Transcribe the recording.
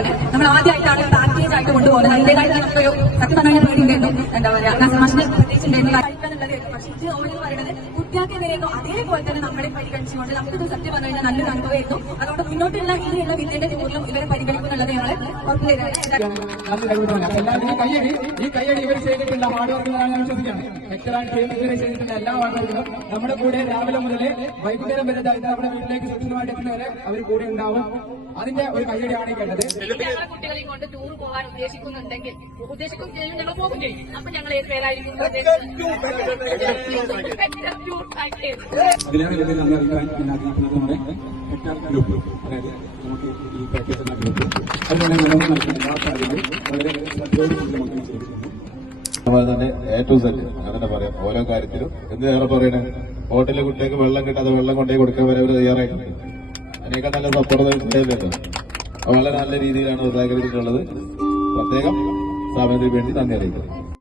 തന്നെ നമ്മൾ ആദ്യമായിട്ടാണ് പാക്കേജ് ആയിട്ട് കൊണ്ടുപോകുന്നത്. അതിന്റേതായിട്ട് നമുക്കൊരു സത്യം പറഞ്ഞാൽ പേടിയുണ്ടായിരുന്നു. എന്താ പറയുക, മാഷിനെ പ്രത്യേകിച്ചുണ്ടായിരുന്നു കഴിക്കാനുള്ളത്. പക്ഷേ ഇത് ഓരോ പറയുന്നത് കുട്ടികൾക്ക് എങ്ങനെയായിരുന്നു അതേപോലെ തന്നെ നമ്മളെ പരിഗണിച്ചുകൊണ്ട് നമുക്കിത് സത്യം പറഞ്ഞു കഴിഞ്ഞാൽ നല്ലൊരു അനുഭവമായിരുന്നു. അതുകൊണ്ട് മുന്നോട്ടുള്ള ഇനിയുള്ള വിദ്യന്റെ ടൂറിലും ഇവരെ പരിഗണിക്കുന്നുള്ളത് ഞങ്ങൾ ഈ കയ്യടി ഇവർ ചെയ്തിട്ടുള്ള ഹാർഡ് വർക്കുകളാണ് ഞാൻ വിശ്വസിക്കുന്നത്. എത്രയാണ് ചെയ്തിട്ടുള്ള എല്ലാ ഹാർഡ് വർക്കുകളും നമ്മുടെ കൂടെ രാവിലെ മുതൽ വൈകുന്നേരം വരെ നമ്മുടെ വീട്ടിലേക്ക് സുരക്ഷിതമായിട്ട് എത്തുന്നവരെ അവർ കൂടെ ഉണ്ടാവും. അതിന്റെ ഒരു കയ്യടിയാണ് കേട്ടത്. ഞങ്ങളുടെ കുട്ടികളെയും കൊണ്ട് ടൂർ പോകാൻ ഉദ്ദേശിക്കുന്നുണ്ടെങ്കിൽ ഞങ്ങൾ പോകും ചെയ്യും. അപ്പൊ ഞങ്ങൾ ഏത് പേരായിരിക്കും അതിനാണ് ഇതിൽ നമ്മൾ അറിയിക്കാൻ ഞാൻ ആഗ്രഹിക്കുന്നത്. നമ്മുടെ ഗ്രൂപ്പ്, അതായത് നമുക്ക് ഈ പാക്കേജ് എന്ന ഗ്രൂപ്പ് അതുപോലെ നടക്കുന്ന എല്ലാ കാര്യങ്ങളും വളരെ ശ്രദ്ധയോടുകൂടി നമുക്ക് ചെയ്തിട്ടുണ്ട്. അതുപോലെ തന്നെ A to Z അങ്ങനെ പറയാം. ഓരോ കാര്യത്തിലും എന്ത് വേറെ പറയണേ, ഹോട്ടലിലെ കുട്ടികൾക്ക് വെള്ളം കിട്ടാതെ വെള്ളം കൊണ്ടുപോയി കൊടുക്കാൻ വരെ അവർ തയ്യാറായിട്ടുണ്ട്. അതിനേക്കാൾ നല്ല സപ്പോർട്ട് ചെയ്തല്ലോ. വളരെ നല്ല രീതിയിലാണ് സഹകരിച്ചിട്ടുള്ളത്. പ്രത്യേകം സ്ഥാപനത്തിന് വേണ്ടി നന്ദി അറിയിക്കുന്നത്.